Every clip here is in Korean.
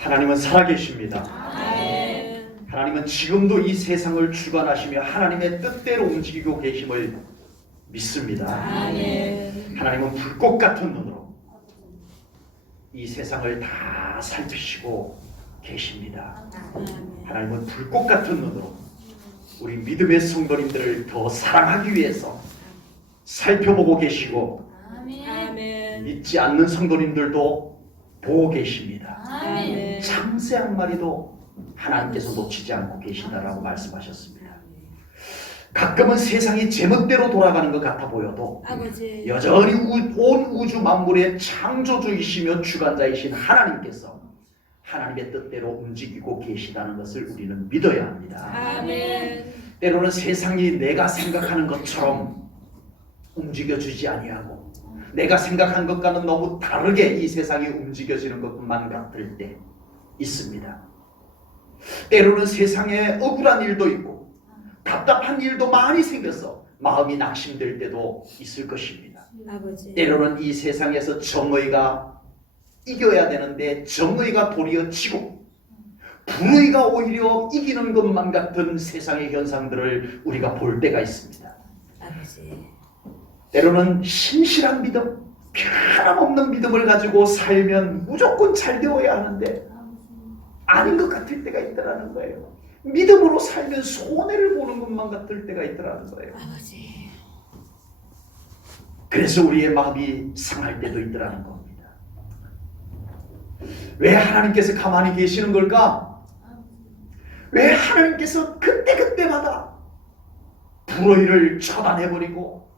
하나님은 살아계십니다. 아멘. 하나님은 지금도 이 세상을 주관하시며 하나님의 뜻대로 움직이고 계심을 믿습니다. 아멘. 하나님은 불꽃 같은 눈으로 이 세상을 다 살피시고 계십니다. 하나님은 불꽃 같은 눈으로 우리 믿음의 성도님들을 더 사랑하기 위해서 살펴보고 계시고 아멘. 믿지 않는 성도님들도 보고 계십니다. 아멘. 참새 한 마리도 하나님께서 놓치지 않고 계신다라고 말씀하셨습니다. 가끔은 세상이 제멋대로 돌아가는 것 같아 보여도 아버지. 여전히 온 우주 만물의 창조주이시며 주관자이신 하나님께서 하나님의 뜻대로 움직이고 계시다는 것을 우리는 믿어야 합니다. 아멘. 때로는 세상이 내가 생각하는 것처럼 움직여주지 아니하고 내가 생각한 것과는 너무 다르게 이 세상이 움직여지는 것만 같을 때 있습니다. 때로는 세상에 억울한 일도 있고 답답한 일도 많이 생겨서 마음이 낙심될 때도 있을 것입니다. 아버지. 때로는 이 세상에서 정의가 이겨야 되는데 정의가 도리어 지고 불의가 오히려 이기는 것만 같은 세상의 현상들을 우리가 볼 때가 있습니다. 아버지. 때로는 신실한 믿음, 변함없는 믿음을 가지고 살면 무조건 잘 되어야 하는데 아닌 것 같을 때가 있더라는 거예요. 믿음으로 살면 손해를 보는 것만 같을 때가 있더라는 거예요. 아버지. 그래서 우리의 마음이 상할 때도 있더라는 겁니다. 왜 하나님께서 가만히 계시는 걸까? 왜 하나님께서 그때그때마다 불의를 처단해버리고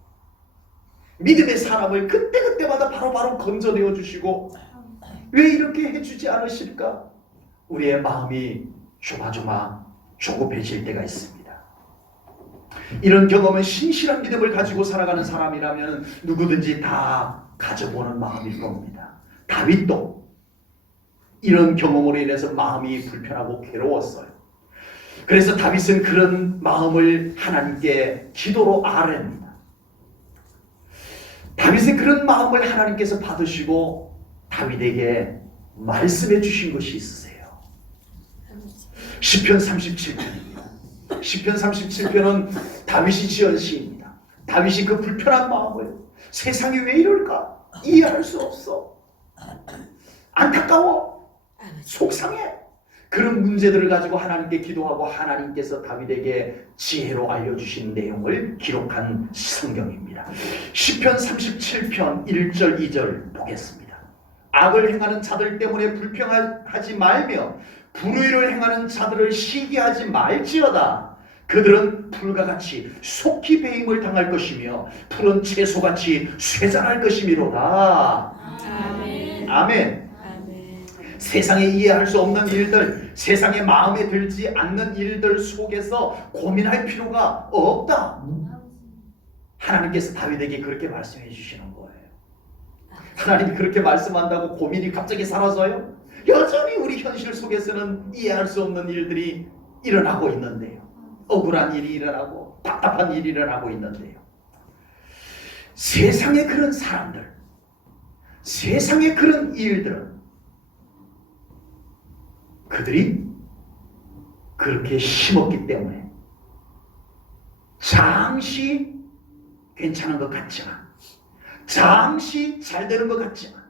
믿음의 사람을 그때그때마다 바로바로 건져내어 주시고 왜 이렇게 해주지 않으실까? 우리의 마음이 조마조마 조급해질 때가 있습니다. 이런 경험은 신실한 믿음을 가지고 살아가는 사람이라면 누구든지 다 가져보는 마음일 겁니다. 다윗도 이런 경험으로 인해서 마음이 불편하고 괴로웠어요. 그래서 다윗은 그런 마음을 하나님께 기도로 아뢰니다. 다윗의 그런 마음을 하나님께서 받으시고 다윗에게 말씀해 주신 것이 있으세요. 시편 37편입니다. 시편 37편은 다윗이 지은 시입니다. 다윗이 그 불편한 마음을 세상이 왜 이럴까? 이해할 수 없어. 안타까워. 속상해. 그런 문제들을 가지고 하나님께 기도하고 하나님께서 다윗에게 지혜로 알려주신 내용을 기록한 성경입니다. 시편 37편 1절 2절 보겠습니다. 악을 행하는 자들 때문에 불평하지 말며 불의를 행하는 자들을 시기하지 말지어다. 그들은 풀과 같이 속히 배임을 당할 것이며 푸른 채소같이 쇠잔할 것이미로다. 아멘. 아멘. 세상에 이해할 수 없는 일들, 세상에 마음에 들지 않는 일들 속에서 고민할 필요가 없다. 하나님께서 다윗에게 그렇게 말씀해 주시는 거예요. 하나님이 그렇게 말씀한다고 고민이 갑자기 사라져요? 여전히 우리 현실 속에서는 이해할 수 없는 일들이 일어나고 있는데요. 억울한 일이 일어나고 답답한 일이 일어나고 있는데요. 세상에 그런 사람들, 세상에 그런 일들은 그들이 그렇게 심었기 때문에 잠시 괜찮은 것 같지만, 잠시 잘 되는 것 같지만,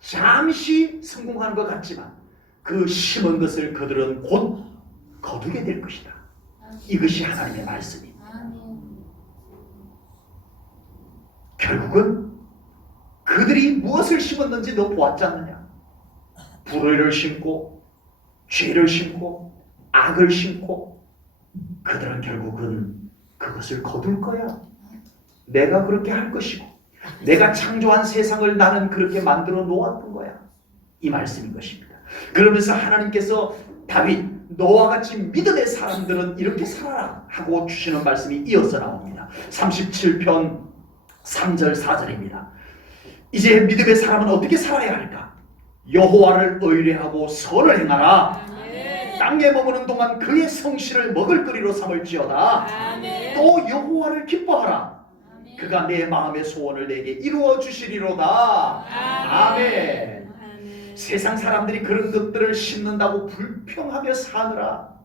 잠시 성공하는 것 같지만 그 심은 것을 그들은 곧 거두게 될 것이다. 이것이 하나님의 말씀입니다. 결국은 그들이 무엇을 심었는지 너 보았지 않느냐? 불의를 심고 죄를 심고 악을 심고 그들은 결국은 그것을 거둘 거야. 내가 그렇게 할 것이고 내가 창조한 세상을 나는 그렇게 만들어 놓았던 거야. 이 말씀인 것입니다. 그러면서 하나님께서 다윗 너와 같이 믿음의 사람들은 이렇게 살아라 하고 주시는 말씀이 이어서 나옵니다. 37편 3절 4절입니다. 이제 믿음의 사람은 어떻게 살아야 할까? 여호와를 의뢰하고 선을 행하라. 아멘. 땅에 머무는 동안 그의 성실을 먹을거리로 삼을지어다. 아멘. 또 여호와를 기뻐하라. 그가 내 마음의 소원을 내게 이루어 주시리로다. 아멘. 세상 사람들이 그런 것들을 심는다고 불평하며 사느라,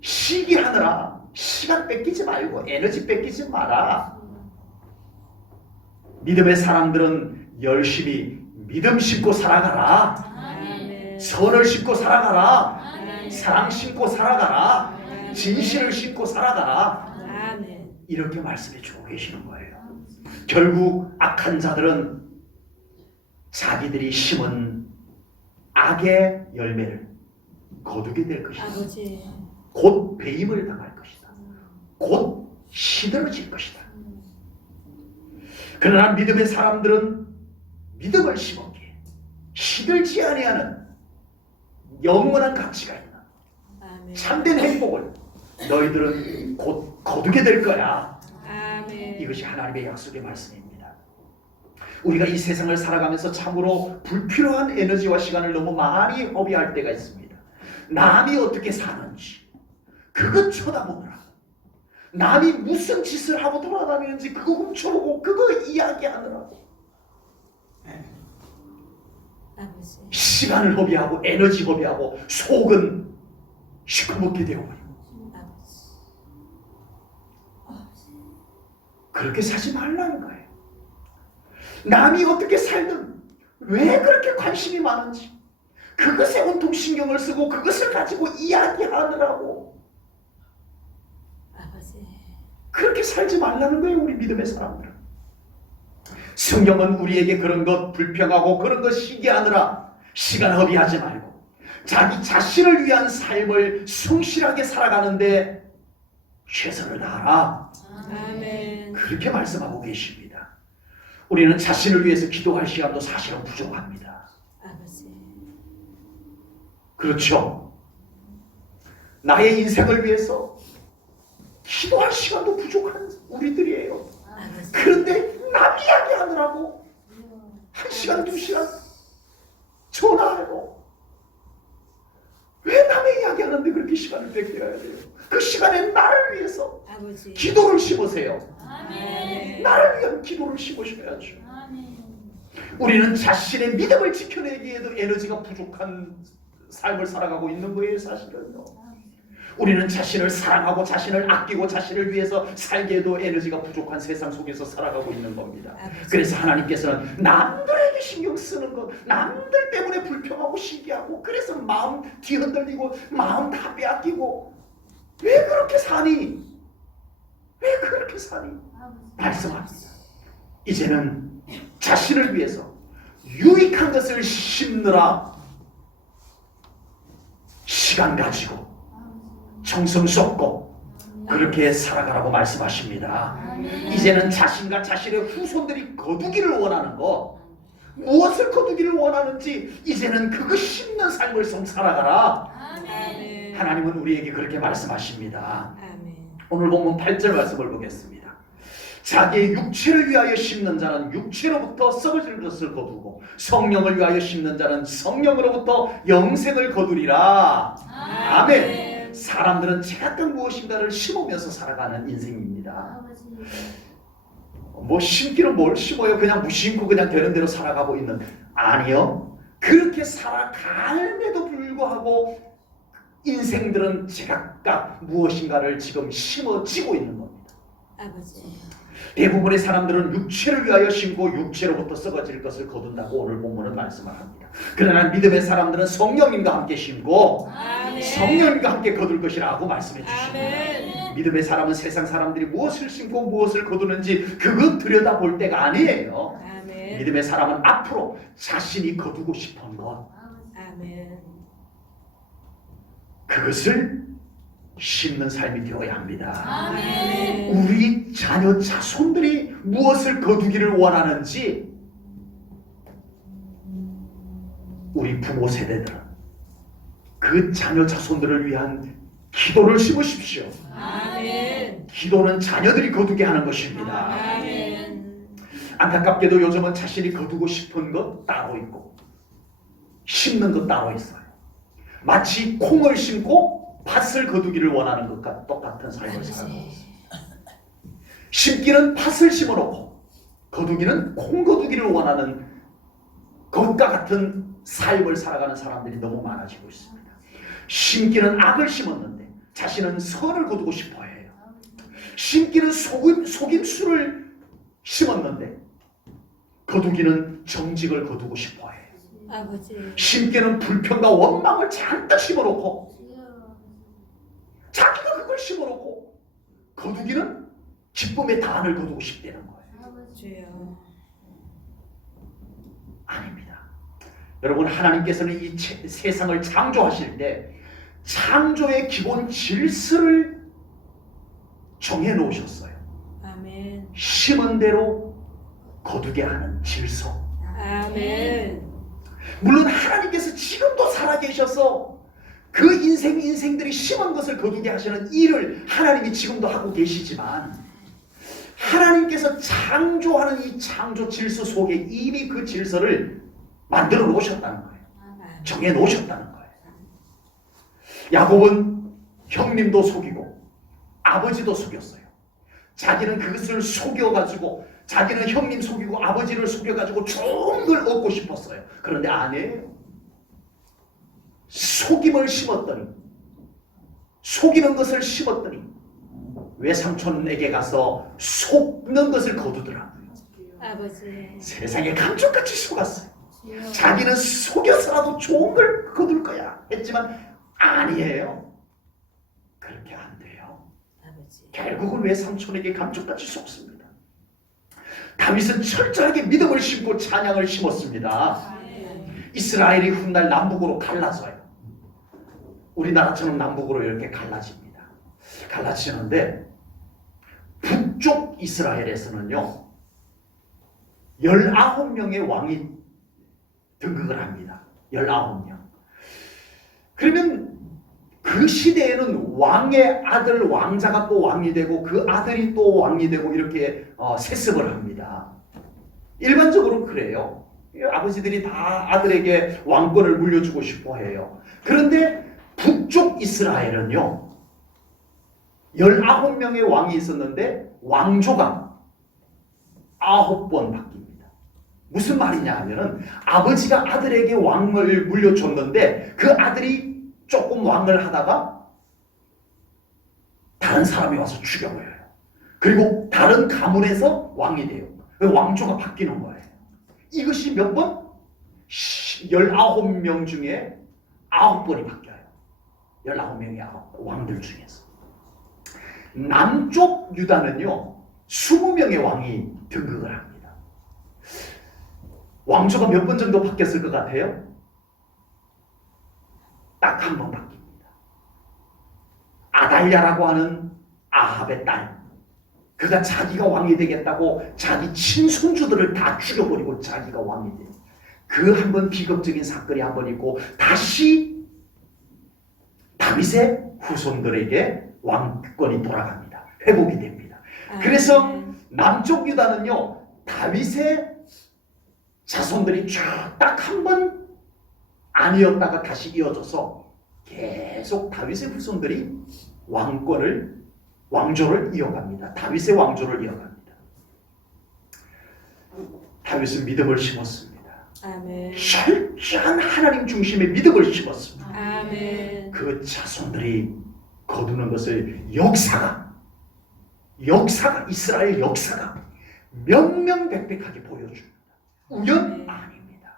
시기하느라 시간 뺏기지 말고 에너지 뺏기지 마라. 믿음의 사람들은 열심히 믿음 심고 살아가라. 아멘. 선을 심고 살아가라. 아멘. 사랑 심고 살아가라. 아멘. 진실을 심고 살아가라. 아멘. 이렇게 말씀해 주고 계시는 거예요. 결국 악한 자들은 자기들이 심은 악의 열매를 거두게 될 것이다. 아버지. 곧 배임을 당할 것이다. 곧 시들어질 것이다. 그러나 믿음의 사람들은 믿음을 심었기에 시들지 아니하는 영원한 가치가 있는 아멘. 참된 행복을 너희들은 곧 거두게 될 거야. 아멘. 이것이 하나님의 약속의 말씀입니다. 우리가 이 세상을 살아가면서 참으로 불필요한 에너지와 시간을 너무 많이 허비할 때가 있습니다. 남이 어떻게 사는지 그것 쳐다보느라, 남이 무슨 짓을 하고 돌아다니는지 그거 훔쳐보고 그거 이야기하느라고 아버지. 시간을 허비하고 에너지 허비하고 속은 시커멓게 되어버리고, 아버지. 아버지. 그렇게 사지 말라는 거예요. 남이 어떻게 살든 왜 그렇게 관심이 많은지 그것에 온통 신경을 쓰고 그것을 가지고 이야기하느라고 아버지. 그렇게 살지 말라는 거예요. 우리 믿음의 사람들은. 성경은 우리에게 그런 것 불평하고 그런 것 시기하느라 시간 허비하지 말고 자기 자신을 위한 삶을 성실하게 살아가는데 최선을 다하라. 아멘. 그렇게 말씀하고 계십니다. 우리는 자신을 위해서 기도할 시간도 사실은 부족합니다. 아버지. 그렇죠. 나의 인생을 위해서 기도할 시간도 부족한 우리들이에요. 아버지. 그런데 남 이야기하느라고 1시간, 2시간 전화하고 왜 남의 이야기하는데 그렇게 시간을 뺏겨야 돼요? 그 시간에 나를 위해서 아버지. 기도를 심으세요. 아멘. 나를 위한 기도를 심으셔야죠. 아멘. 우리는 자신의 믿음을 지켜내기에도 에너지가 부족한 삶을 살아가고 있는 거예요. 사실은요. 우리는 자신을 사랑하고 자신을 아끼고 자신을 위해서 살기에도 에너지가 부족한 세상 속에서 살아가고 있는 겁니다. 그래서 하나님께서는 남들에게 신경 쓰는 것, 남들 때문에 불평하고 시기하고 그래서 마음 뒤흔들리고 마음 다 빼앗기고 왜 그렇게 사니? 왜 그렇게 사니? 말씀합니다. 이제는 자신을 위해서 유익한 것을 심느라 시간 가지고 정성 쏟고 그렇게 살아가라고 말씀하십니다. 이제는 자신과 자신의 후손들이 거두기를 원하는 것, 무엇을 거두기를 원하는지 이제는 그거 심는 삶을 살아가라. 아멘. 하나님은 우리에게 그렇게 말씀하십니다. 아멘. 오늘 본문 8절 말씀을 보겠습니다. 자기의 육체를 위하여 심는 자는 육체로부터 썩어질 것을 거두고 성령을 위하여 심는 자는 성령으로부터 영생을 거두리라. 아멘. 사람들은 제각각 무엇인가를 심으면서 살아가는 인생입니다. 뭐 심기는 뭘 심어요? 그냥 무심코 그냥 되는 대로 살아가고 있는. 아니요. 그렇게 살아가는데도 불구하고 인생들은 제각각 무엇인가를 지금 심어지고 있는 겁니다. 아버지. 대부분의 사람들은 육체를 위하여 심고 육체로부터 썩어질 것을 거둔다고 오늘 본문은 말씀을 합니다. 그러나 믿음의 사람들은 성령님과 함께 심고 아멘. 성령님과 함께 거둘 것이라고 말씀해 주십니다. 아멘. 믿음의 사람은 세상 사람들이 무엇을 심고 무엇을 거두는지 그것 들여다볼 때가 아니에요. 아멘. 믿음의 사람은 앞으로 자신이 거두고 싶은 것, 아멘. 그것을 심는 삶이 되어야 합니다. 아멘. 우리 자녀 자손들이 무엇을 거두기를 원하는지 우리 부모 세대들은 그 자녀 자손들을 위한 기도를 심으십시오. 아멘. 기도는 자녀들이 거두게 하는 것입니다. 아멘. 안타깝게도 요즘은 자신이 거두고 싶은 것 따로 있고 심는 것 따로 있어요. 마치 콩을 심고 팥을 거두기를 원하는 것과 똑같은 삶을 살고 있어요. 심기는 팥을 심어놓고 거두기는 콩 거두기를 원하는 그것과 같은 삶을 살아가는 사람들이 너무 많아지고 있습니다. 심기는 악을 심었는데 자신은 선을 거두고 싶어 해요. 심기는 속임수를 심었는데 거두기는 정직을 거두고 싶어 해요. 아버지. 심기는 불평과 원망을 잔뜩 심어놓고 자기가 그걸 심어놓고 거두기는 기쁨의 단을 거두고 싶다는 거예요. 주여. 아닙니다. 여러분, 하나님께서는 이 세상을 창조하실 때 창조의 기본 질서를 정해 놓으셨어요. 아멘. 심은 대로 거두게 하는 질서. 아멘. 물론 하나님께서 지금도 살아계셔서 그 인생들이 심은 것을 거두게 하시는 일을 하나님이 지금도 하고 계시지만 하나님께서 창조하는 이 창조 질서 속에 이미 그 질서를 만들어 놓으셨다는 거예요. 정해 놓으셨다는 거예요. 야곱은 형님도 속이고 아버지도 속였어요. 자기는 그것을 속여가지고 자기는 형님 속이고 아버지를 속여가지고 좋은 걸 얻고 싶었어요. 그런데 아니에요. 속임을 심었더니 속이는 것을 심었더니 외삼촌에게 가서 속는 것을 거두더라고요. 아버지. 세상에 감쪽같이 속았어요. 자기는 속여서라도 좋은 걸 거둘 거야 했지만 아니에요. 그렇게 안 돼요. 아버지. 결국은 외삼촌에게 감쪽같이 속습니다. 다윗은 철저하게 믿음을 심고 찬양을 심었습니다. 아멘. 이스라엘이 훗날 남북으로 갈라져요. 우리나라처럼 남북으로 이렇게 갈라집니다. 갈라지는데 북쪽 이스라엘에서는요 19명의 왕이 등극을 합니다. 19명. 그러면 그 시대에는 왕의 아들 왕자가 또 왕이 되고 그 아들이 또 왕이 되고 이렇게 세습을 합니다. 일반적으로 그래요. 아버지들이 다 아들에게 왕권을 물려주고 싶어 해요. 그런데 북쪽 이스라엘은요 19명의 왕이 있었는데 왕조가 9번 바뀝니다. 무슨 말이냐 하면은 아버지가 아들에게 왕을 물려줬는데 그 아들이 조금 왕을 하다가 다른 사람이 와서 죽여버려요. 그리고 다른 가문에서 왕이 돼요. 왕조가 바뀌는 거예요. 이것이 몇 번? 19명 중에 9번이 바뀌어요. 19명의 왕들 중에서. 남쪽 유다는요 20명의 왕이 등극을 합니다. 왕조가 몇 번 정도 바뀌었을 것 같아요? 딱 한 번 바뀝니다. 아달랴라고 하는 아합의 딸, 그가 자기가 왕이 되겠다고 자기 친손주들을 다 죽여버리고 자기가 왕이 돼요. 그 한 번 비극적인 사건이 한 번 있고 다시 다윗의 후손들에게 왕권이 돌아갑니다. 회복이 됩니다. 그래서 남쪽 유다는요 다윗의 자손들이 쫙 딱 한 번 아니었다가 다시 이어져서 계속 다윗의 후손들이 왕조를 이어갑니다. 다윗의 왕조를 이어갑니다. 다윗은 믿음을 심었습니다. 아멘. 철저한 하나님 중심의 믿음을 심었습니다. 아멘. 그 자손들이 거두는 것을 역사가 이스라엘 역사가 명명백백하게 보여줍니다. 우연 아닙니다.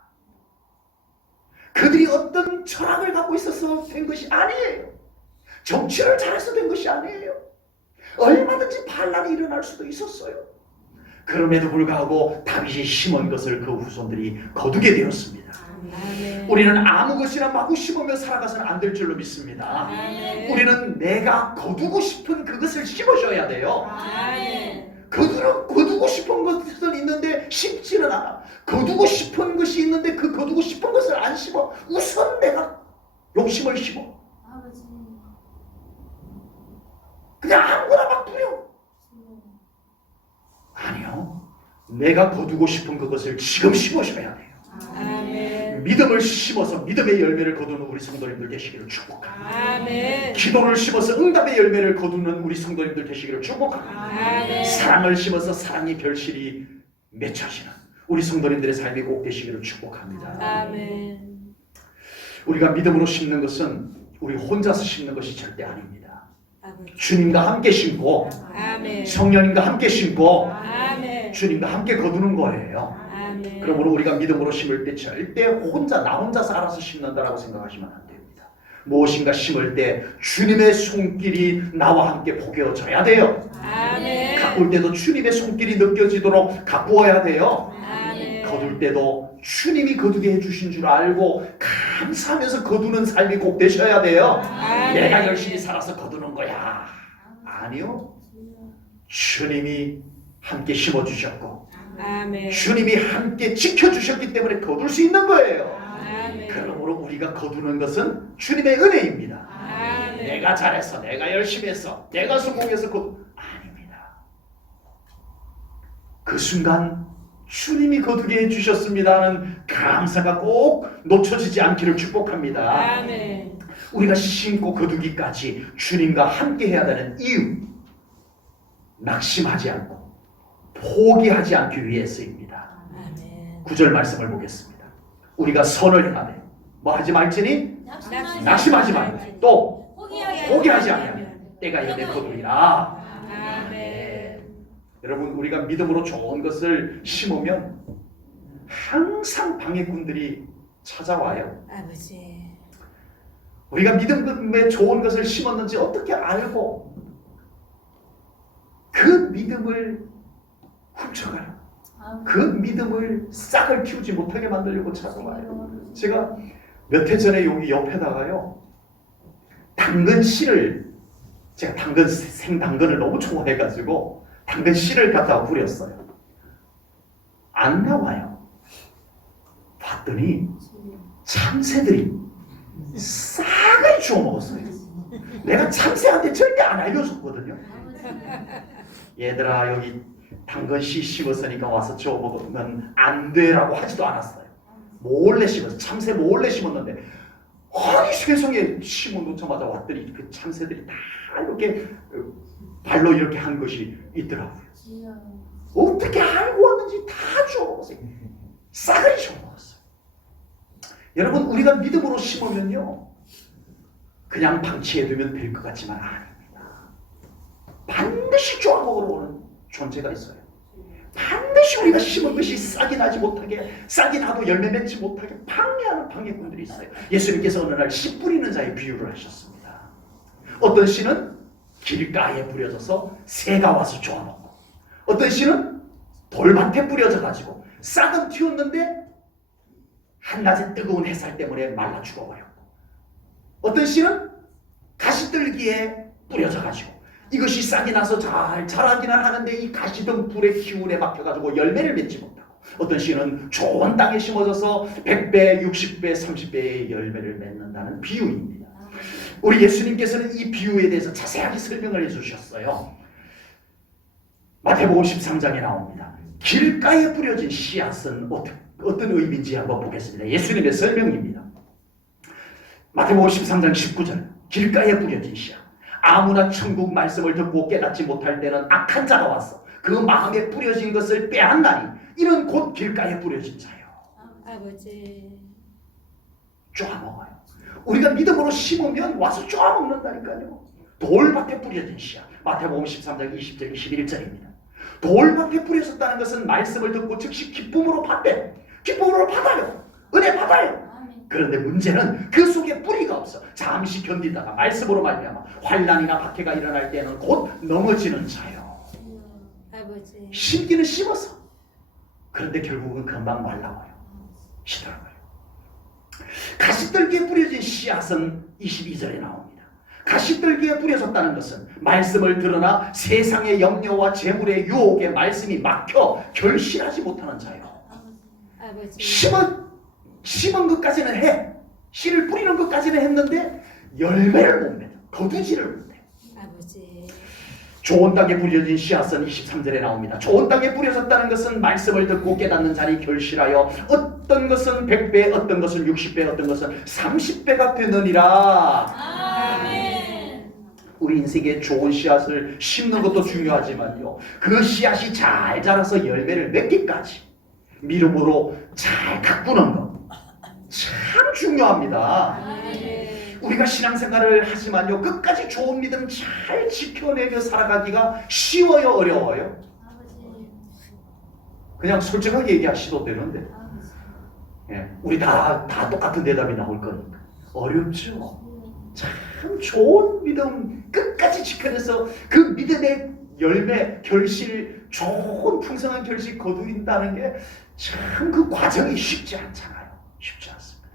그들이 어떤 철학을 갖고 있어서 된 것이 아니에요. 정치를 잘해서 된 것이 아니에요. 얼마든지 반란이 일어날 수도 있었어요. 그럼에도 불구하고 다윗이 심은 것을 그 후손들이 거두게 되었습니다. 아멘. 우리는 아무 것이나 마구 심으며 살아가서는 안 될 줄로 믿습니다. 아멘. 우리는 내가 거두고 싶은 그것을 심으셔야 돼요. 아멘. 거두고 싶은 것은 있는데 심지는 않아. 거두고 싶은 것이 있는데 그 거두고 싶은 것을 안 심어. 우선 내가 욕심을 심어. 그냥 아무거나 막 뿌려. 아니요. 내가 거두고 싶은 그것을 지금 심으셔야 돼요. 아멘. 믿음을 심어서 믿음의 열매를 거두는 우리 성도님들 되시기를 축복합니다. 아멘. 기도를 심어서 응답의 열매를 거두는 우리 성도님들 되시기를 축복합니다. 아멘. 사랑을 심어서 사랑의 결실이 맺혀지는 우리 성도님들의 삶이 꼭 되시기를 축복합니다. 아멘. 우리가 믿음으로 심는 것은 우리 혼자서 심는 것이 절대 아닙니다. 아버지. 주님과 함께 심고 아멘. 성령님과 함께 심고 아멘. 주님과 함께 거두는 거예요. 아멘. 그러므로 우리가 믿음으로 심을 때 절대 나 혼자서 알아서 심는다라고 생각하시면 안 됩니다. 무엇인가 심을 때 주님의 손길이 나와 함께 포개어져야 돼요. 아멘. 가꿀 때도 주님의 손길이 느껴지도록 가꾸어야 돼요. 아멘. 거둘 때도 주님이 거두게 해주신 줄 알고 감사하면서 거두는 삶이 꼭 되셔야 돼요. 아멘. 내가 열심히 살아서 거두는 거야. 아니요. 주님이 함께 심어주셨고 아멘. 주님이 함께 지켜주셨기 때문에 거둘 수 있는 거예요. 아멘. 그러므로 우리가 거두는 것은 주님의 은혜입니다. 아멘. 내가 잘해서, 내가 열심히 해서, 내가 성공해서 아닙니다. 그 순간 주님이 거두게 해주셨습니다는 감사가 꼭 놓쳐지지 않기를 축복합니다. 아멘. 우리가 심고 거두기까지 주님과 함께 해야 되는 이유, 낙심하지 않고 포기하지 않기 위해서입니다. 아멘. 9절 말씀을 보겠습니다. 우리가 선을 행하되 뭐 하지 말지니 낙심하지 말고 또 포기하지 아니하면 때가 이르되 거두리라. 아멘. 여러분, 우리가 믿음으로 좋은 것을 심으면 항상 방해꾼들이 찾아와요. 아버지. 우리가 믿음에 좋은 것을 심었는지 어떻게 알고 그 믿음을 훔쳐가요. 그 믿음을 싹을 틔우지 못하게 만들려고 찾아와요. 제가 몇 해 전에 여기 옆에다가요, 당근 씨를, 제가 생당근을 너무 좋아해가지고 당근 씨를 갖다가 뿌렸어요. 안 나와요. 봤더니 참새들이 싹을 주워 먹었어요. 내가 참새한테 절대 안 알려줬거든요. 얘들아, 여기 당근 씨 심었으니까 와서 주워 먹으면 안 돼라고 하지도 않았어요. 몰래 심었어. 참새 몰래 심었는데, 아니 세상에 심어 놓자마자 왔더니 그 참새들이 다 이렇게 발로 이렇게 한 것이 있더라고요. 어떻게 알고 왔는지 다 주워 먹었어요. 싹을 주워 먹었어요. 여러분, 우리가 믿음으로 심으면요, 그냥 방치해두면 될 것 같지만 아닙니다. 반드시 주워 먹으러 오는 존재가 있어요. 반드시 우리가 심은 것이 싹이 나지 못하게, 싹이 나도 열매 맺지 못하게 방해하는 방해꾼들이 있어요. 예수님께서 어느 날 씨 뿌리는 자의 비유를 하셨습니다. 어떤 씨는 길가에 뿌려져서 새가 와서 쪼아먹고, 어떤 씨는 돌밭에 뿌려져 가지고 싹은 튀었는데 한낮의 뜨거운 햇살 때문에 말라 죽어버렸고, 어떤 씨는 가시들기에 뿌려져 가지고 이것이 싹이 나서 잘 자라기는 하는데 이 가시등 불의 기운에 막혀가지고 열매를 맺지 못하고, 어떤 씨는 좋은 땅에 심어져서 100배, 60배, 30배의 열매를 맺는다는 비유입니다. 우리 예수님께서는 이 비유에 대해서 자세하게 설명을 해주셨어요. 마태복음 13장에 나옵니다. 길가에 뿌려진 씨앗은 어떤 의미인지 한번 보겠습니다. 예수님의 설명입니다. 마태복음 13장 19절, 길가에 뿌려진 씨앗. 아무나 천국 말씀을 듣고 깨닫지 못할 때는 악한 자가 와서 그 마음에 뿌려진 것을 빼앗나니 이는 곧 길가에 뿌려진 자요. 아버지. 쪼아먹어요. 우리가 믿음으로 심으면 와서 쪼아먹는다니까요. 돌밭에 뿌려진 씨앗. 마태복음 13장 20절 21절입니다. 돌밭에 뿌려졌다는 것은 말씀을 듣고 즉시 기쁨으로 받대. 기쁨으로 받아요. 은혜 받아요. 그런데 문제는 그 속에 뿌리가 없어. 잠시 견디다가 말씀으로 말미암아 환난이나 박해가 일어날 때는 곧 넘어지는 자요. 아버지. 심기는 심어서, 그런데 결국은 금방 말라버려. 시들어버려. 가시떨기에 뿌려진 씨앗은 22절에 나옵니다. 가시떨기에 뿌려졌다는 것은 말씀을 들으나 세상의 염려와 재물의 유혹에 말씀이 막혀 결실하지 못하는 자요. 아버지. 심은 것까지는 해. 씨를 뿌리는 것까지는 했는데 열매를 못 맺어. 거두지를 못해. 아버지. 좋은 땅에 뿌려진 씨앗은 23절에 나옵니다. 좋은 땅에 뿌려졌다는 것은 말씀을 듣고 깨닫는 자니 결실하여 어떤 것은 100배, 어떤 것은 60배, 어떤 것은 30배가 되느니라. 아멘. 우리 인생에 좋은 씨앗을 심는 것도 중요하지만요, 그 씨앗이 잘 자라서 열매를 맺기까지 믿음으로 잘 가꾸는 것 참 중요합니다. 아멘. 우리가 신앙생활을 하지만요, 끝까지 좋은 믿음 잘 지켜내며 살아가기가 쉬워요, 어려워요? 아버지. 그냥 솔직하게 얘기하셔도 되는데, 아버지. 예, 우리 다 똑같은 대답이 나올 거니까 어렵죠. 참 좋은 믿음 끝까지 지켜내서 그 믿음의 열매, 결실, 좋은 풍성한 결실 거두인다는 게 참 그 과정이 쉽지 않잖아요. 쉽지 않습니다.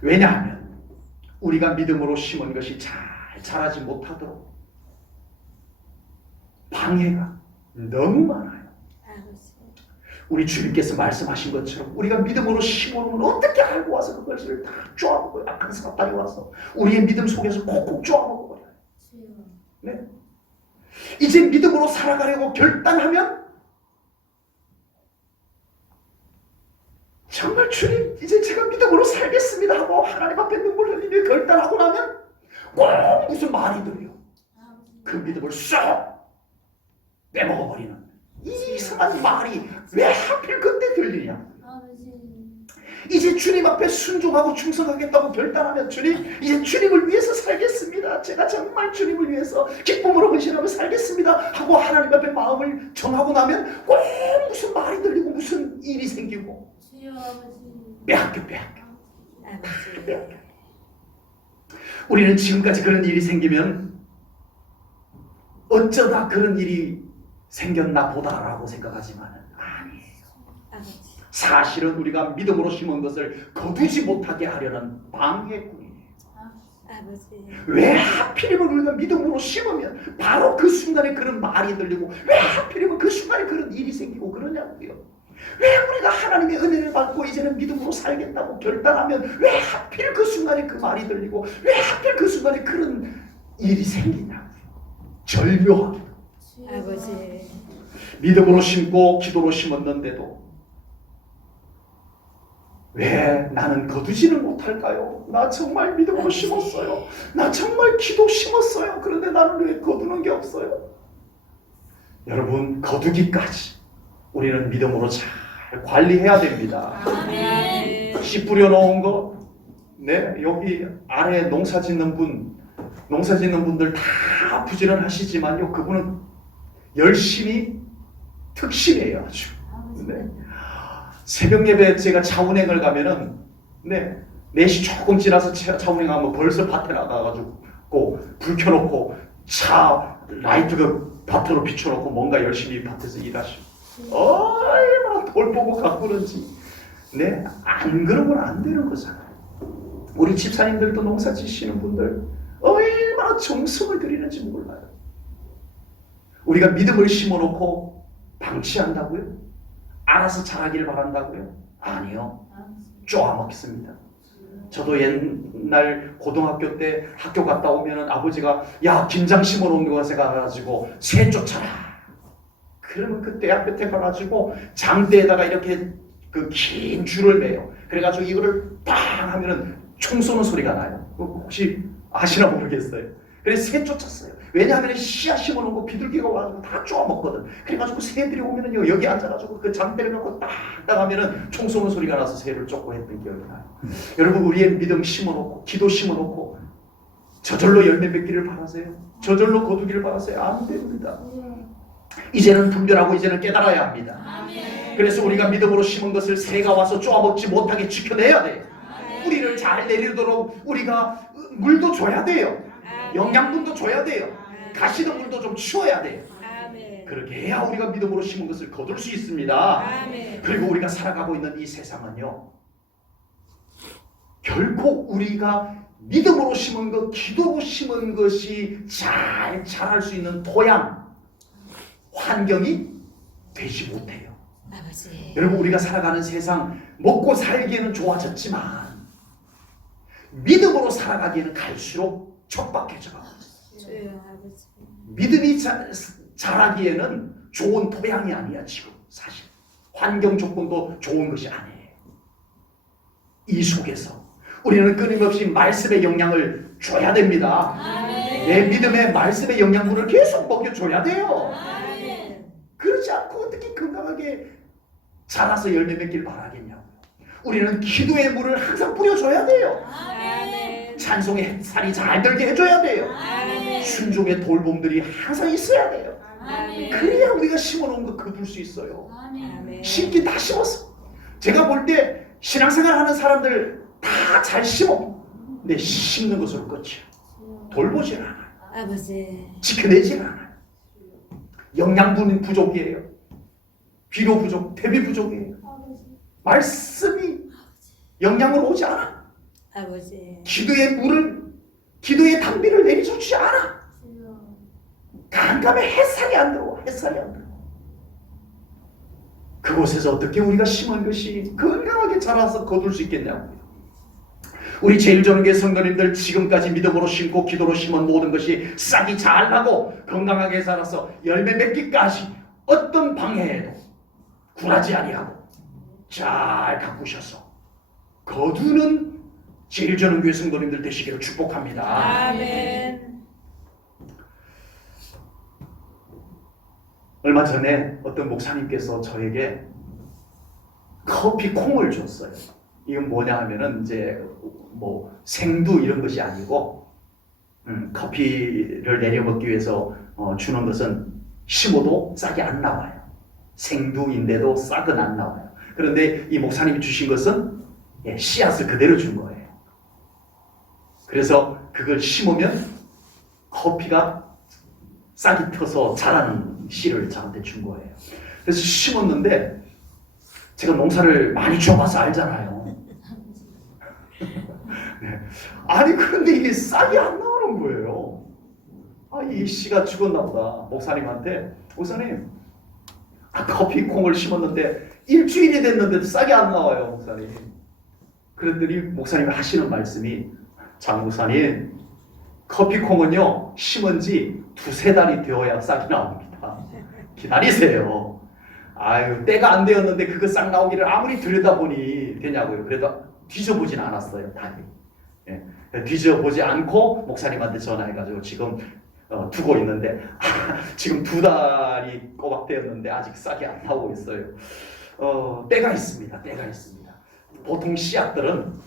왜냐하면 우리가 믿음으로 심은 것이 잘 자라지 못하도록 방해가 너무 많아요. 아버지. 우리 주님께서 말씀하신 것처럼 우리가 믿음으로 심어놓으면 어떻게 알고 와서 그것을 다 쪼아먹어요. 악한 사탄이 와서 우리의 믿음 속에서 콕콕 쪼아먹어버려요. 주여. 네? 이제 믿음으로 살아가려고 결단하면 정말 주님 이제 제가 믿음으로 살겠습니다 하고 하나님 앞에 눈물 흘리며 결단하고 나면 꼭 무슨 말이 들려요. 그 믿음을 쏙 빼먹어버리는 이상한 말이 왜 하필 그때 들리냐. 아버지. 이제 주님 앞에 순종하고 충성하겠다고 결단하면 주님 이제 주님을 위해서 살겠습니다. 제가 정말 주님을 위해서 기쁨으로 헌신하며 살겠습니다 하고 하나님 앞에 마음을 정하고 나면 꼭 무슨 말이 들리고 무슨 일이 생기고 주여 아버지. 빼앗겨 아버지. 우리는 지금까지 그런 일이 생기면 어쩌다 그런 일이 생겼나 보다라고 생각하지만 아니에요. 아버지. 사실은 우리가 믿음으로 심은 것을 거두지 못하게 하려는 방해꾼이에요. 아버지. 왜 하필이면 우리가 믿음으로 심으면 바로 그 순간에 그런 말이 들리고 왜 하필이면 그 순간에 그런 일이 생기고 그러냐고요. 왜 우리가 하나님의 은혜를 받고 이제는 믿음으로 살겠다고 결단하면 왜 하필 그 순간에 그 말이 들리고 왜 하필 그 순간에 그런 일이 생기냐고요. 절묘하게 아버지. 믿음으로 심고 기도로 심었는데도 왜 나는 거두지는 못할까요? 나 정말 믿음으로 심었어요. 나 정말 기도 심었어요. 그런데 나는 왜 거두는 게 없어요? 여러분, 거두기까지 우리는 믿음으로 잘 관리해야 됩니다. 아멘. 씨 뿌려놓은 거, 네, 여기 아래 농사 짓는 분들 다 부지런하시지만요, 그분은 열심히 특실해요, 아주. 네. 새벽 예배 제가 차운행을 가면은, 네, 4시 조금 지나서 차운행 가면 벌써 밭에 나가가지고 불 켜놓고 차 라이트 그 밭으로 비춰놓고 뭔가 열심히 밭에서 일하시고, 얼마나 돌 보고 가꾸는지. 네, 안 그러면 안 되는 거잖아요. 우리 집사님들도 농사 지시는 분들 얼마나 정성을 들이는지 몰라요. 우리가 믿음을 심어놓고 방치한다고요? 알아서 자라기를 바란다고요? 아니요. 쪼아먹습니다. 저도 옛날 고등학교 때 학교 갔다 오면은 아버지가 야 김장 심어놓은 곳에 가가지고 새 쫓아라. 그러면 그때 앞에 가가지고 장대에다가 이렇게 그 긴 줄을 매요. 그래가지고 이거를 빵 하면은 총 쏘는 소리가 나요. 혹시 아시나 모르겠어요. 그래서 새 쫓았어요. 왜냐하면 씨앗 심어놓은 거 비둘기가 와가지고 다 쪼아먹거든. 그래가지고 새들이 오면은요 여기 앉아가지고 그 장대를 놓고 딱 하면은 총 쏘는 소리가 나서 새를 쫓고 했던 기억이 나요. 여러분, 우리의 믿음 심어놓고 기도 심어놓고 저절로 열매 맺기를 바라세요? 저절로 거두기를 바라세요? 안 됩니다. 이제는 분별하고 이제는 깨달아야 합니다. 아멘. 그래서 우리가 믿음으로 심은 것을 새가 와서 쪼아먹지 못하게 지켜내야 돼요. 뿌리를 잘 내리도록 우리가 물도 줘야 돼요. 영양분도 줘야 돼요. 가시는 물도 좀 치워야 돼요. 아멘. 그렇게 해야 우리가 믿음으로 심은 것을 거둘 수 있습니다. 아멘. 그리고 우리가 살아가고 있는 이 세상은요, 결코 우리가 믿음으로 심은 것, 기도로 심은 것이 잘 자랄 수 있는 토양, 환경이 되지 못해요. 아버지. 여러분, 우리가 살아가는 세상 먹고 살기에는 좋아졌지만 믿음으로 살아가기에는 갈수록 척박해져 가고 있어요. 주여 아버지. 믿음이 자라기에는 좋은 토양이 아니야. 지금 사실 환경 조건도 좋은 것이 아니에요. 이 속에서 우리는 끊임없이 말씀의 영향을 줘야 됩니다. 아멘. 내 믿음의 말씀의 영양분을 계속 먹여줘야 돼요. 아멘. 그렇지 않고 어떻게 건강하게 자라서 열매 맺길 바라겠냐고요. 우리는 기도의 물을 항상 뿌려줘야 돼요. 아멘. 찬송의 햇살이 잘 들게 해줘야 돼요. 아멘. 순종의 돌봄들이 항상 있어야 돼요. 아멘. 그래야 우리가 심어놓은 거 거둘 수 있어요. 아멘. 심긴 다 심었어. 제가 볼 때 신앙생활 하는 사람들 다 잘 심어. 근데 심는 것으로 끝이야. 돌보질 않아요. 아버지. 지켜내질 않아요. 영양분 부족이에요. 비료 부족, 대비 부족이에요. 말씀이 영양으로 오지 않아. 아버지. 기도의 물을, 기도의 단비를 내려주지 않아. 깜깜해. 햇살이 안 들어와. 햇살이 안 들어와. 그곳에서 어떻게 우리가 심은 것이 건강하게 자라서 거둘 수 있겠냐고요. 우리 제일전교회 성도님들 지금까지 믿음으로 심고 기도로 심은 모든 것이 싹이 잘 나고 건강하게 자라서 열매 맺기까지 어떤 방해에도 굴하지 아니하고 잘 가꾸셔서 거두는 제일전교회 성도님들 되시기를 축복합니다. 아멘. 얼마 전에 어떤 목사님께서 저에게 커피 콩을 줬어요. 이건 뭐냐 하면은 이제 뭐 생두 이런 것이 아니고 커피를 내려 먹기 위해서 주는 것은 심어도 싹이 안 나와요. 생두인데도 싹은 안 나와요. 그런데 이 목사님이 주신 것은 씨앗을 그대로 준 거예요. 그래서 그걸 심으면 커피가 싹이 터서 자라는 씨를 저한테 준 거예요. 그래서 심었는데 제가 농사를 많이 지어봐서 알잖아요. 네. 아니 그런데 이게 싹이 안 나오는 거예요. 이 씨가 죽었나 보다. 목사님한테 목사님 커피 콩을 심었는데 일주일이 됐는데도 싹이 안 나와요 목사님. 그랬더니 목사님이 하시는 말씀이 장 목사님 커피 콩은요 심은 지 2-3달이 되어야 싹이 나옵니다. 기다리세요. 아유 때가 안 되었는데 그거 싹 나오기를 아무리 들여다보니 되냐고요. 그래도 뒤져보진 않았어요. 다행히. 뒤져보지 않고 목사님한테 전화해가지고 지금 두고 있는데 지금 2달이 꼬박 되었는데 아직 싹이 안 나오고 있어요. 때가 있습니다. 때가 있습니다. 보통 씨앗들은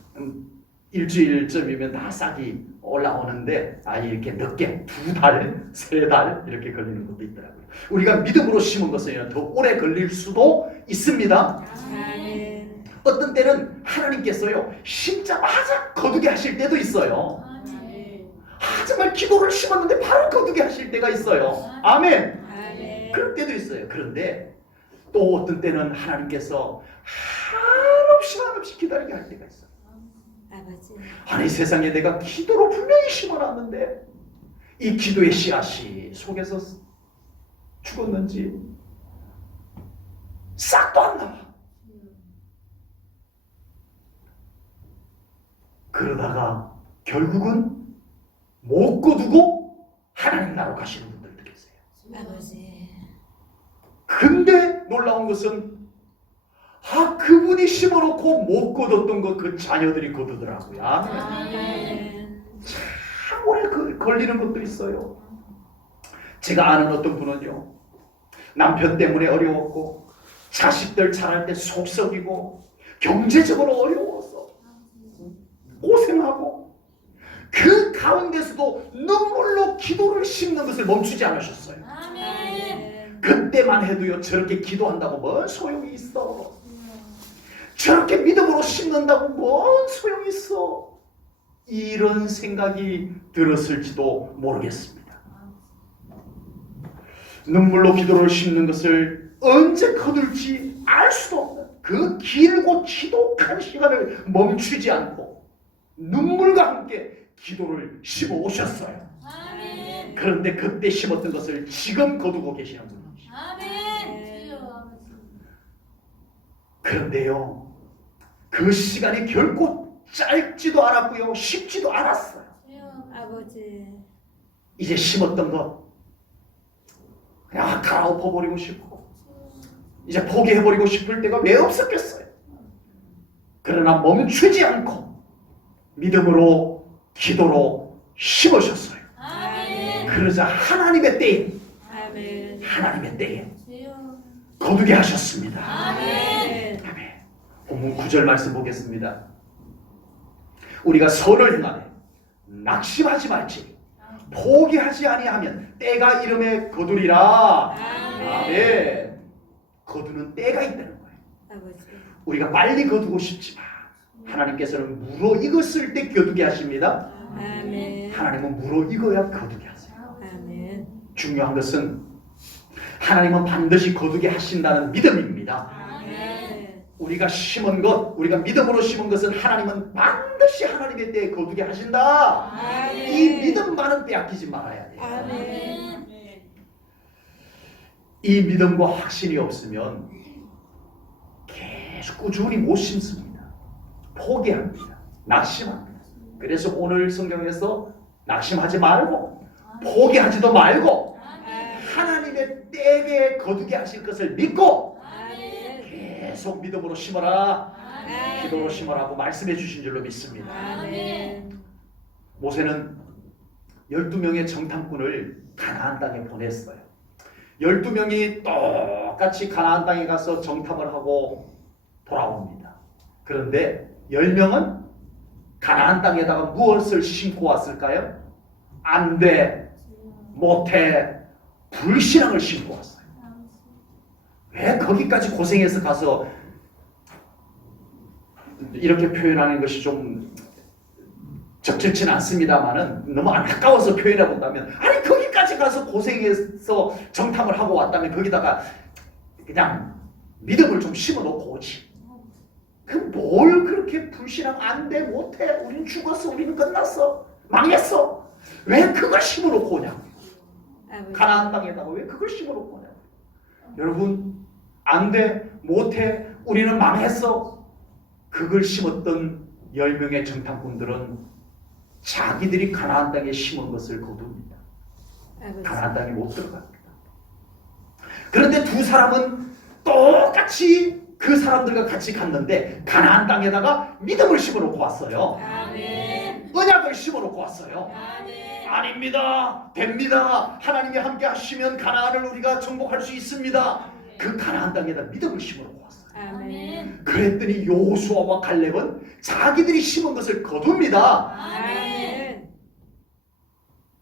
일주일쯤이면 다 싹이 올라오는데 이렇게 늦게 2달, 3달 이렇게 걸리는 것도 있더라고요. 우리가 믿음으로 심은 것은 더 오래 걸릴 수도 있습니다. 아멘. 어떤 때는 하나님께서요 심자마자 거두게 하실 때도 있어요. 정말 기도를 심었는데 바로 거두게 하실 때가 있어요. 아멘. 아멘. 그럴 때도 있어요. 그런데 또 어떤 때는 하나님께서 한없이 기다리게 할 때가 있어요. 아버지. 아니 세상에 내가 기도로 분명히 심어놨는데 이 기도의 씨앗이 속에서 죽었는지 싹도 안 나와. 그러다가 결국은 못 거두고 하나님 나라로 가시는 분들도 계세요. 아버지. 근데 놀라운 것은 그분이 심어놓고 못 거뒀던 거 그 자녀들이 거두더라고요. 아멘. 참 오래 걸리는 것도 있어요. 제가 아는 어떤 분은요 남편 때문에 어려웠고 자식들 자랄 때 속썩이고 경제적으로 어려워서 고생하고 그 가운데서도 눈물로 기도를 심는 것을 멈추지 않으셨어요. 아멘. 그때만 해도요 저렇게 기도한다고 뭔 소용이 있어. 저렇게 믿음으로 심는다고 뭔 소용이 있어. 이런 생각이 들었을지도 모르겠습니다. 눈물로 기도를 심는 것을 언제 거둘지 알 수도 없는 그 길고 지독한 시간을 멈추지 않고 눈물과 함께 기도를 심어 오셨어요. 아멘. 그런데 그때 심었던 것을 지금 거두고 계시는 분이시죠. 아멘. 그런데요 그 시간이 결코 짧지도 않았고요 쉽지도 않았어요. 아버지. 이제 심었던 것 그냥 갈아엎어버리고 싶고 이제 포기해버리고 싶을 때가 왜 없었겠어요. 그러나 멈추지 않고 믿음으로 기도로 심으셨어요. 아멘. 그러자 하나님의 때에 아멘. 하나님의 때에 거두게 하셨습니다. 아멘. 본문 9절 말씀 보겠습니다. 우리가 선을 행하되 낙심하지 말지 포기하지 아니하면 때가 이름에 거두리라. 아멘. 거두는 때가 있다는 거예요. 아버지. 우리가 빨리 거두고 싶지만 하나님께서는 무르익었을 때 거두게 하십니다. 아멘. 하나님은 무르익어야 거두게 하세요. 아멘. 중요한 것은 하나님은 반드시 거두게 하신다는 믿음입니다. 아멘. 우리가 심은 것, 우리가 믿음으로 심은 것은 하나님은 반드시 하나님의 때에 거두게 하신다. 아멘. 이 믿음만은 빼앗기지 말아야 돼요. 아멘. 이 믿음과 확신이 없으면 계속 꾸준히 못 심습니다. 포기합니다. 낙심합니다. 그래서 오늘 성경에서 낙심하지 말고 포기하지도 말고 하나님의 때에 거두게 하실 것을 믿고 아멘. 계속 믿음으로 심어라, 아멘. 기도로 심어라고 말씀해 주신 줄로 믿습니다. 아멘. 모세는 12명의 정탐꾼을 가나안 땅에 보냈어요. 12명이 똑같이 가나안 땅에 가서 정탐을 하고 돌아옵니다. 그런데 10명은 가나안 땅에다가 무엇을 심고 왔을까요? 안 돼, 못해, 불신앙을 심고 왔어요. 왜 거기까지 고생해서 가서 이렇게 표현하는 것이 좀 적절치는 않습니다만은 너무 안타까워서 표현해 본다면, 아니 거기까지 가서 고생해서 정탐을 하고 왔다면 거기다가 그냥 믿음을 좀 심어놓고 오지. 그 뭘 그렇게 불신앙 안 돼, 못해, 우리는 죽었어, 우리는 끝났어, 망했어, 왜 그걸 심어놓고 오냐? 아버지. 가나안 땅에다가 왜 그걸 심어놓고 오냐? 여러분, 안 돼, 못해, 우리는 망했어, 그걸 심었던 10명의 정탐꾼들은 자기들이 가나안 땅에 심은 것을 거둡니다. 아버지. 가나안 땅에 못 들어갑니다. 그런데 두 사람은 똑같이 그 사람들과 같이 갔는데 가나안 땅에다가 믿음을 심어놓고 왔어요. 아멘. 언약을 심어놓고 왔어요. 아멘. 아닙니다, 됩니다, 하나님이 함께 하시면 가나안을 우리가 정복할 수 있습니다. 그 가나안 땅에다 믿음을 심어놓고 왔어요. 아멘. 그랬더니 여호수아와 갈렙은 자기들이 심은 것을 거둡니다. 아멘.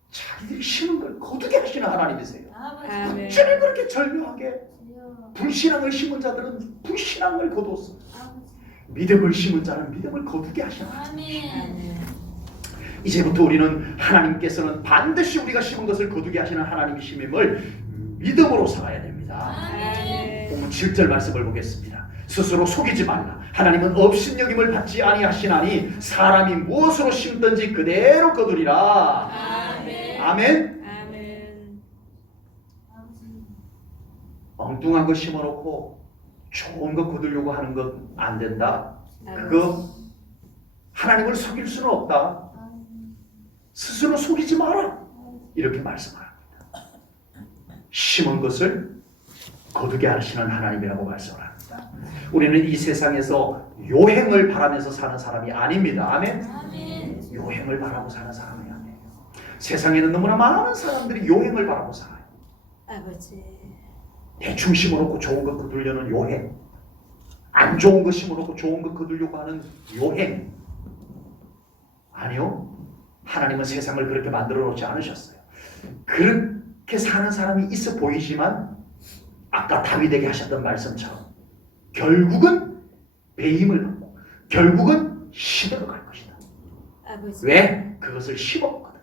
자기들이 심은 걸 거두게 하시는 하나님이세요. 아멘. 어찌를 그렇게 절묘하게 불신앙을 심은 자들은 불신앙을 거두었어. 믿음을 심은 자는 믿음을 거두게 하시는 하나님. 아멘. 이제부터 우리는 하나님께서는 반드시 우리가 심은 것을 거두게 하시는 하나님이심을 믿음으로 살아야 됩니다. 아멘. 본문 7절 말씀을 보겠습니다. 스스로 속이지 말라. 하나님은 업신여김을 받지 아니하시나니 사람이 무엇으로 심든지 그대로 거두리라. 아멘. 아멘. 아멘. 엉뚱한 거 심어놓고 좋은 거 거두려고 하는 건 안 된다. 아버지. 그거 하나님을 속일 수는 없다. 스스로 속이지 마라. 이렇게 말씀합니다. 심은 것을 거두게 하시는 하나님이라고 말씀을 합니다. 우리는 이 세상에서 요행을 바라면서 사는 사람이 아닙니다. 아멘. 아멘. 요행을 바라고 사는 사람이 아니에요. 세상에는 너무나 많은 사람들이 요행을 바라고 살아요. 아버지. 대충 심어놓고 좋은 거 거두려는 요행, 안 좋은 거 심어놓고 좋은 거 거두려고 하는 요행. 아니요, 하나님은 세상을 그렇게 만들어 놓지 않으셨어요. 그렇게 사는 사람이 있어 보이지만 아까 다윗에게 하셨던 말씀처럼 결국은 배임을 받고 결국은 시대로 갈 것이다. 아버지. 왜? 그것을 심었거든.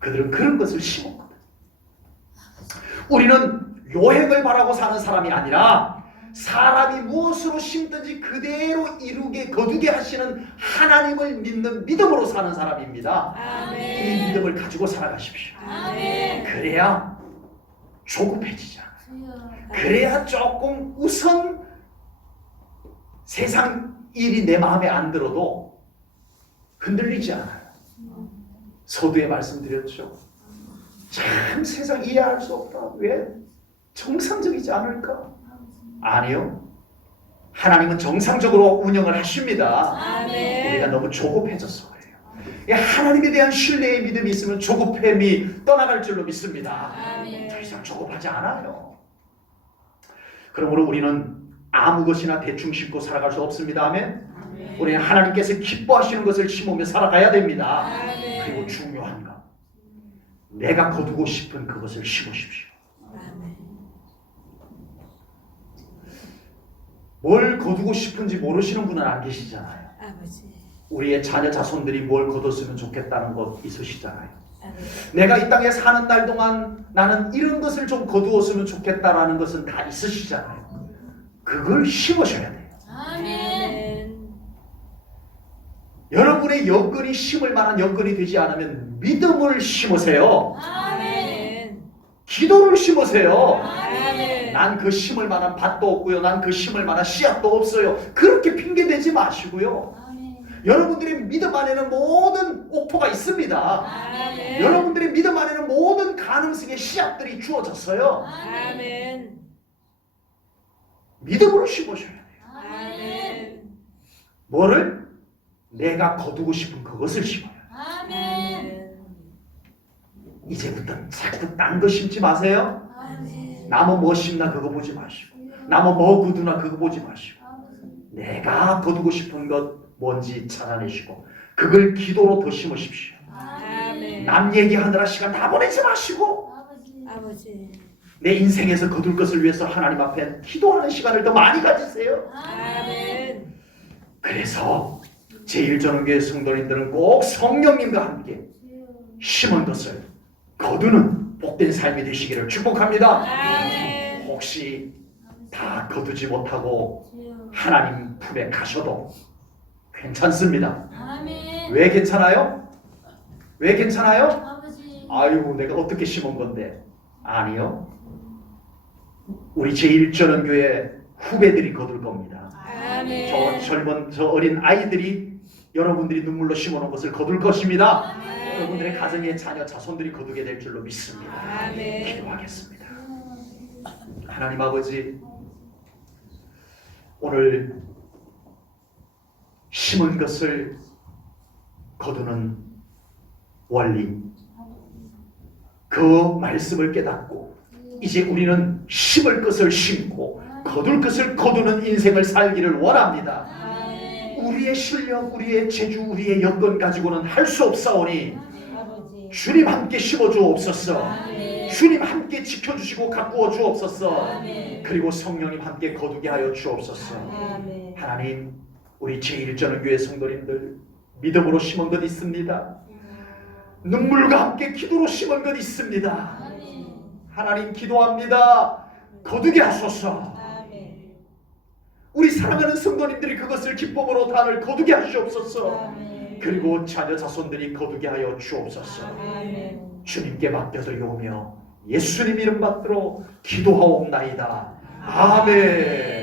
그들은 그런 것을 심었거든. 우리는 요행을 바라고 사는 사람이 아니라 사람이 무엇으로 심든지 그대로 이루게 거두게 하시는 하나님을 믿는 믿음으로 사는 사람입니다. 이 아멘. 믿음을 가지고 살아가십시오. 아멘. 그래야 조급해지지 않아요. 그래야 조금 우선 세상 일이 내 마음에 안 들어도 흔들리지 않아요. 서두에 말씀드렸죠. 참 세상 이해할 수 없다. 왜? 정상적이지 않을까? 아니요. 하나님은 정상적으로 운영을 하십니다. 아멘. 우리가 너무 조급해져서 그래요. 하나님에 대한 신뢰의 믿음이 있으면 조급함이 떠나갈 줄로 믿습니다. 아멘. 더 이상 조급하지 않아요. 그러므로 우리는 아무 것이나 대충 심고 살아갈 수 없습니다. 아멘. 우리는 하나님께서 기뻐하시는 것을 심으며 살아가야 됩니다. 그리고 중요한 것, 내가 거두고 싶은 그것을 심으십시오. 뭘 거두고 싶은지 모르시는 분은 안 계시잖아요. 아버지. 우리의 자녀 자손들이 뭘 거뒀으면 좋겠다는 것 있으시잖아요. 아버지. 내가 이 땅에 사는 날 동안 나는 이런 것을 좀 거두었으면 좋겠다라는 것은 다 있으시잖아요. 그걸 심으셔야 돼요. 아멘. 여러분의 여건이 심을 만한 여건이 되지 않으면 믿음을 심으세요. 아멘. 기도를 심으세요. 아멘. 난 그 심을 만한 밭도 없고요. 난 그 심을 만한 씨앗도 없어요. 그렇게 핑계대지 마시고요. 여러분들의 믿음 안에는 모든 옥토가 있습니다. 아멘. 여러분들의 믿음 안에는 모든 가능성의 씨앗들이 주어졌어요. 아멘. 믿음으로 심으셔야 돼요. 아멘. 뭐를? 내가 거두고 싶은 그것을 심어요. 아멘. 이제부터 자꾸 딴 거 심지 마세요. 아멘. 나무 뭐 심나 그거 보지 마시고, 나무 뭐 거두나 그거 보지 마시고, 내가 거두고 싶은 것 뭔지 찾아내시고 그걸 기도로 더 심으십시오. 아멘. 남 얘기하느라 시간 다 보내지 마시고 아버지. 내 인생에서 거둘 것을 위해서 하나님 앞에 기도하는 시간을 더 많이 가지세요. 아멘. 그래서 제1전원교회 성도님들은 꼭 성령님과 함께 심은 것을 거두는 복된 삶이 되시기를 축복합니다. 아멘. 혹시 다 거두지 못하고 하나님 품에 가셔도 괜찮습니다. 아멘. 왜 괜찮아요? 왜 괜찮아요? 아버지. 아이고 내가 어떻게 심은 건데. 아니요. 우리 제1전원교회 후배들이 거둘 겁니다. 아멘. 저 어린 아이들이 여러분들이 눈물로 심어놓은 것을 거둘 것입니다. 아멘. 여러분들의 가정의 자녀 자손들이 거두게 될 줄로 믿습니다. 아멘. 기도하겠습니다. 하나님 아버지, 오늘 심은 것을 거두는 원리, 그 말씀을 깨닫고 이제 우리는 심을 것을 심고 거둘 것을 거두는 인생을 살기를 원합니다. 우리의 실력, 우리의 재주, 우리의 여건 가지고는 할 수 없사오니 주님 함께 심어 주옵소서. 주님 함께 지켜주시고 가꾸어 주옵소서. 그리고 성령님 함께 거두게 하여 주옵소서. 하나님, 우리 제1전원교회 성도님들 믿음으로 심은 것 있습니다. 눈물과 함께 기도로 심은 것 있습니다. 하나님 기도합니다. 거두게 하소서. 우리 사랑하는 성도님들이 그것을 기쁨으로 단을 거두게 하시옵소서. 그리고 자녀 자손들이 거두게 하여 주옵소서. 주님께 맡겨드리오며 예수님 이름 받들어 기도하옵나이다. 아멘.